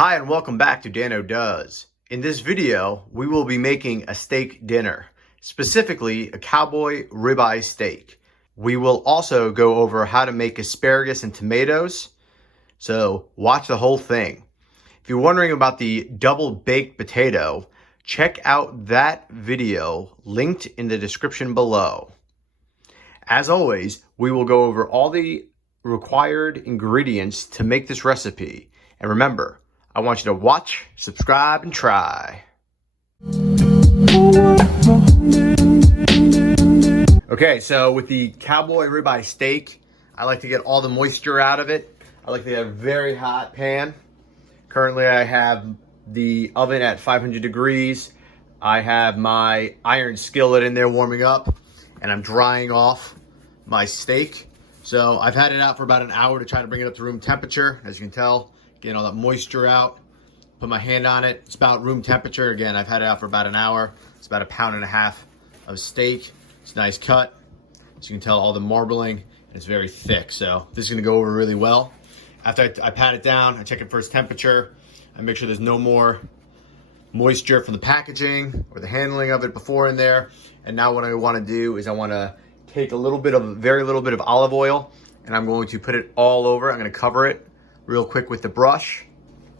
Hi and welcome back to Danno Does. In this video, we will be making a steak dinner, specifically a cowboy ribeye steak. We will also go over how to make asparagus and tomatoes, so watch the whole thing. If you're wondering about the double baked potato, check out that video linked in the description below. As always, we will go over all the required ingredients to make this recipe. And remember, I want you to watch, subscribe, and try. Okay, so with the cowboy ribeye steak, I like to get all the moisture out of it. I like to get a very hot pan. Currently, I have the oven at 500 degrees. I have my iron skillet in there warming up, and I'm drying off my steak. So I've had it out for about an hour to try to bring it up to room temperature. As you can tell, getting all that moisture out. Put my hand on it. It's about room temperature. Again, I've had it out for about an hour. It's about 1.5 pounds of steak. It's a nice cut. As you can tell, all the marbling, and it's very thick. So this is gonna go over really well. After I pat it down, I check it for its temperature. I make sure there's no more moisture from the packaging or the handling of it before in there. And now what I wanna do is I wanna take very little bit of olive oil, and I'm going to put it all over. I'm gonna cover it real quick with the brush.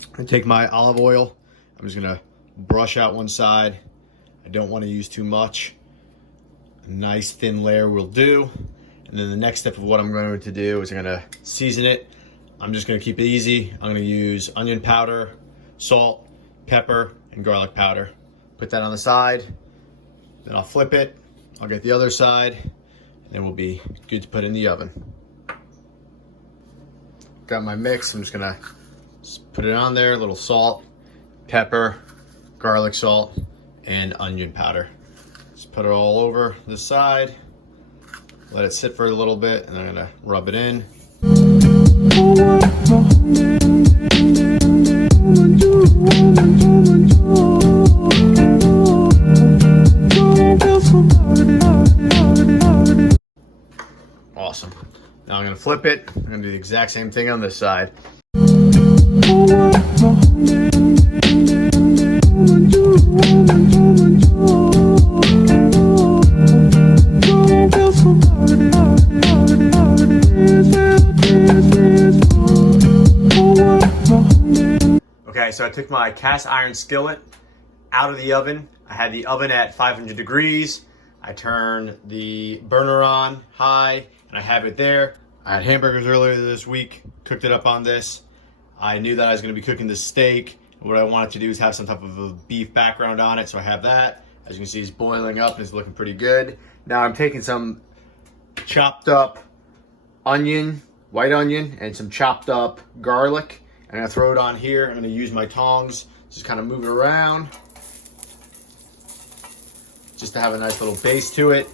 I'm gonna take my olive oil. I'm just gonna brush out one side. I don't wanna use too much. A nice thin layer will do. And then the next step of what I'm going to do is I'm gonna season it. I'm just gonna keep it easy. I'm gonna use onion powder, salt, pepper, and garlic powder. Put that on the side. Then I'll flip it. I'll get the other side, and then we'll be good to put in the oven. Got my mix. I'm just gonna put it on there. A little salt, pepper, garlic salt, and onion powder. Just put it all over the side. Let it sit for a little bit, and I'm gonna rub it in. Awesome. Now I'm gonna flip it. I'm gonna do the exact same thing on this side. Okay, so I took my cast-iron skillet out of the oven. I had the oven at 500 degrees. I turned the burner on high, and I have it there. I had hamburgers earlier this week, cooked it up on this. I knew that I was gonna be cooking this steak. What I wanted to do is have some type of a beef background on it, so I have that. As you can see, it's boiling up and it's looking pretty good. Now I'm taking some chopped up onion, white onion, and some chopped up garlic. I'm gonna throw it on here. I'm gonna use my tongs, just kind of move it around, just to have a nice little base to it.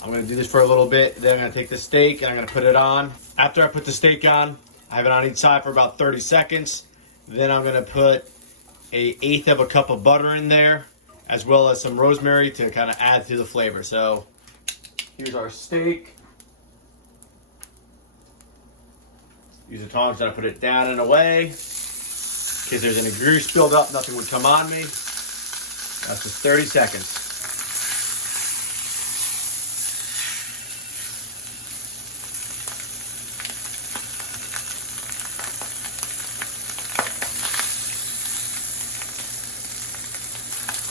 I'm gonna do this for a little bit, then I'm gonna take the steak and I'm gonna put it on. After I put the steak on, I have it on each side for about 30 seconds. Then I'm gonna put 1/8 cup of butter in there, as well as some rosemary to kind of add to the flavor. So here's our steak. Use the tongs and I put it down and away. In case there's any grease build up, nothing would come on me. That's just 30 seconds.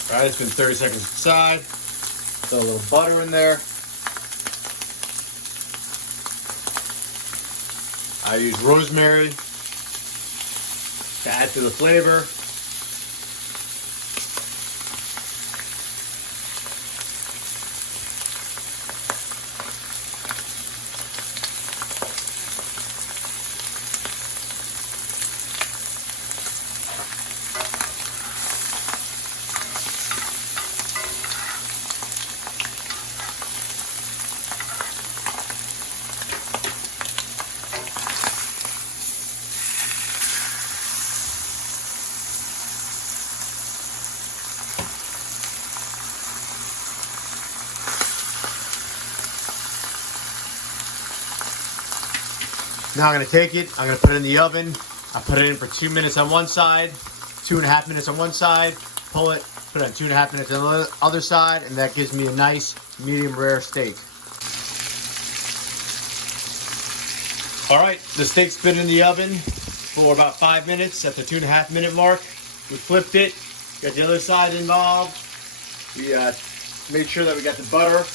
All right, it's been 30 seconds inside. Throw a little butter in there. I use rosemary to add to the flavor. Now I'm gonna take it, I'm gonna put it in the oven. I put it in for 2 minutes on one side, 2.5 minutes on one side, pull it, put it on 2.5 minutes on the other side, and that gives me a nice medium rare steak. All right, the steak's been in the oven for about 5 minutes. At the 2.5 minute mark, we flipped it, got the other side involved. We made sure that we got the butter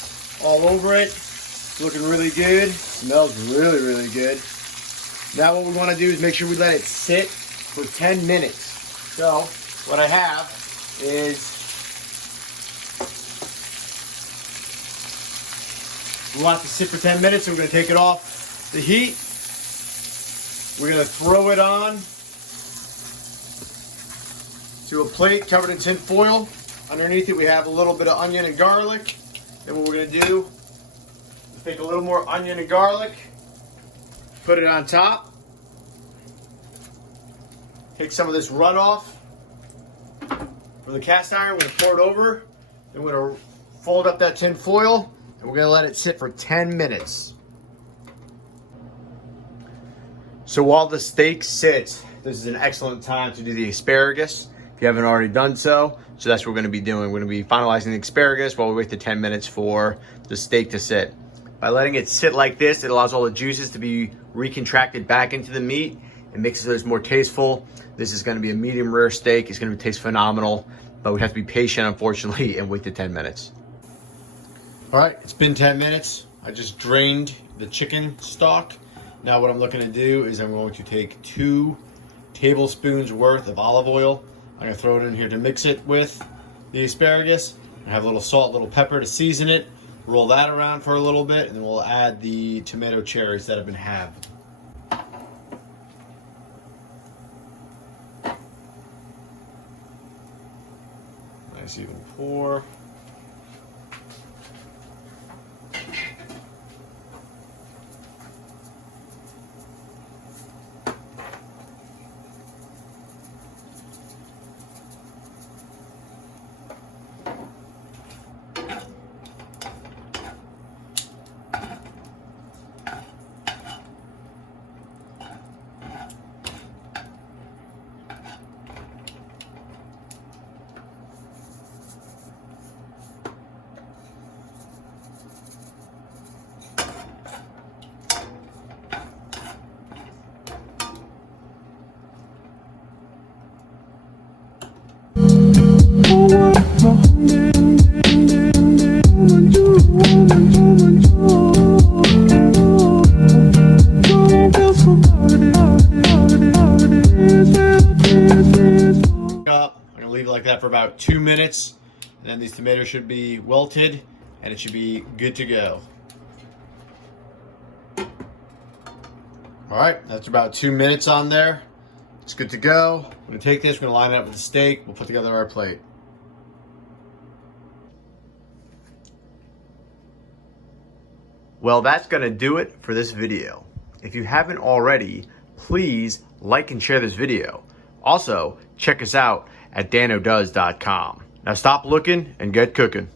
all over it. It's looking really good. Smells really, really good. Now what we want to do is make sure we let it sit for 10 minutes. So what I have is, we want it to sit for 10 minutes, so we're going to take it off the heat. We're going to throw it on to a plate covered in tin foil. Underneath it we have a little bit of onion and garlic. Then what we're going to do is take a little more onion and garlic, put it on top, take some of this rud off from the cast iron, we're going to pour it over, then we're going to fold up that tin foil, and we're going to let it sit for 10 minutes. So while the steak sits, this is an excellent time to do the asparagus, if you haven't already done so. So that's what we're going to be doing. We're going to be finalizing the asparagus while we wait the 10 minutes for the steak to sit. By letting it sit like this, it allows all the juices to be recontracted back into the meat. It makes it more tasteful. This is going to be a medium rare steak. It's going to taste phenomenal, but we have to be patient, unfortunately, and wait the 10 minutes. All right, it's been 10 minutes. I just drained the chicken stock. Now what I'm looking to do is I'm going to take 2 tablespoons worth of olive oil. I'm going to throw it in here to mix it with the asparagus. I have a little salt, a little pepper to season it. Roll that around for a little bit, and then we'll add the tomato cherries that have been halved. Nice even pour. Leave it like that for about 2 minutes, and then these tomatoes should be welted and it should be good to go. All right, that's about 2 minutes on there. It's good to go. I'm gonna take this, we're gonna line it up with the steak. We'll put together our plate. Well, that's gonna do it for this video. If you haven't already, please like and share this video. Also, check us out at DannoDoes.com. Now stop looking and get cooking.